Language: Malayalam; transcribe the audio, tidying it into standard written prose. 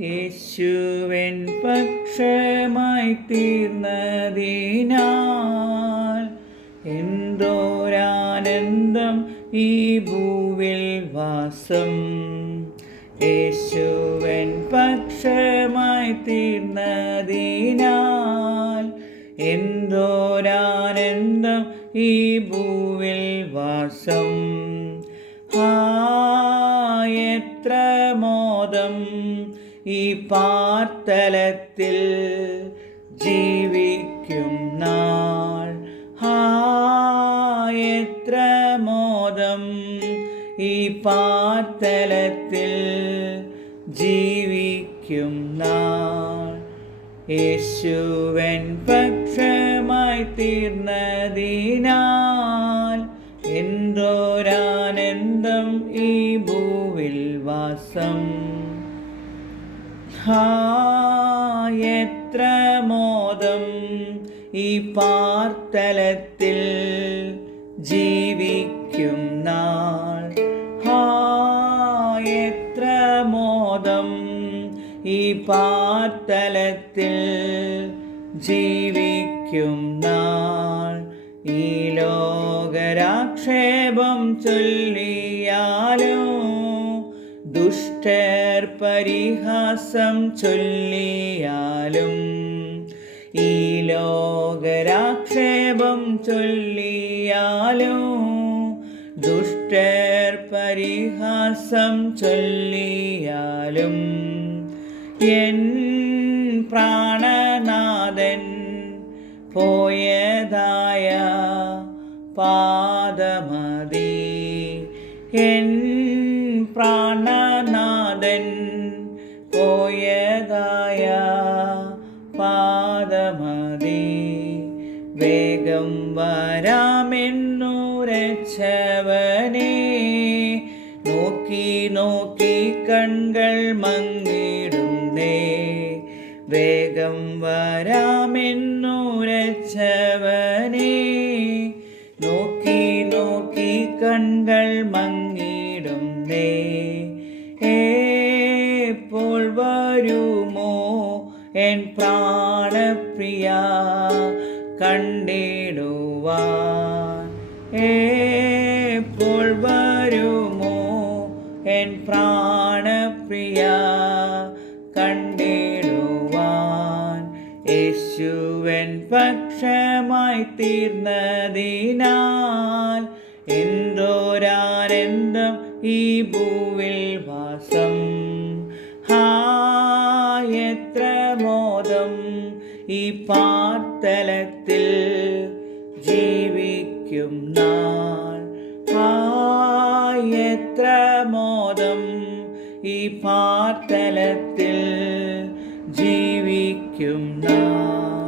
യേശുവിൻ പക്ഷമായി തീർന്നതിനാൽ എന്തോരാനന്ദം ഈ ഭൂവിൽ വാസം. യേശുവിൻ പക്ഷമായി തീർന്നതിനാൽ എന്തോരാനന്ദം ഈ ഭൂവിൽ വാസം. എത്ര മോദം ഈ പാർത്തലത്തിൽ ജീവിക്കും നാൾ. എത്ര മോദം ഈ പാർത്തലത്തിൽ ജീവിക്കും നാൾ. യേശുവൻ പക്ഷമായി തീർന്നതിനാൽ എന്തോരാനന്ദം ഈ ഭൂവിൽ വാസം. എത്ര മോദം ഈ പാർത്തലത്തിൽ ജീവിക്കും നാൾ. എത്ര മോദം ഈ പാർത്തലത്തിൽ ജീവിക്കും നാൾ. ഈ ലോകരാക്ഷേപം ചൊല്ലിയാലും ദുഷ്ടർ പരിഹാസം ചൊല്ലിയാലും ഈ ലോകരാക്ഷേപം ചൊല്ലിയാലും ദുഷ്ടർ പരിഹാസം ചൊല്ലിയാലും എൻ പ്രാണനാഥൻ പോയതായ പാദമതി. എൻ പ്രാണനാഥൻ പോയതായ പാദമതി. വേഗം വരാമെന്നുരച്ചവനെ നോക്കി നോക്കി കൺകൾ മങ്ങിടുന്നേ. വേഗം വരാമെന്നുരച്ചവനെ നോക്കി നോക്കി കൺകൾ മങ്ങിടുന്നേ. എപ്പോൾ വരുമോ എൻ പ്രാണപ്രിയ കണ്ടിടുവാൻ. എപ്പോൾ വരുമോ എൻ പ്രാണപ്രിയ കണ്ടിടുവാൻ. യേശുവൻ പക്ഷമായി തീർന്നതിനാൽ എന്തോരാനന്ദം ഈ ഭൂവിൽ വാസം. എത്ര മോദം ഈ പാർത്തലത്തിൽ ജീവിക്കും നാൾ. എത്ര മോദം ഈ പാർത്തലത്തിൽ ജീവിക്കും നാൾ.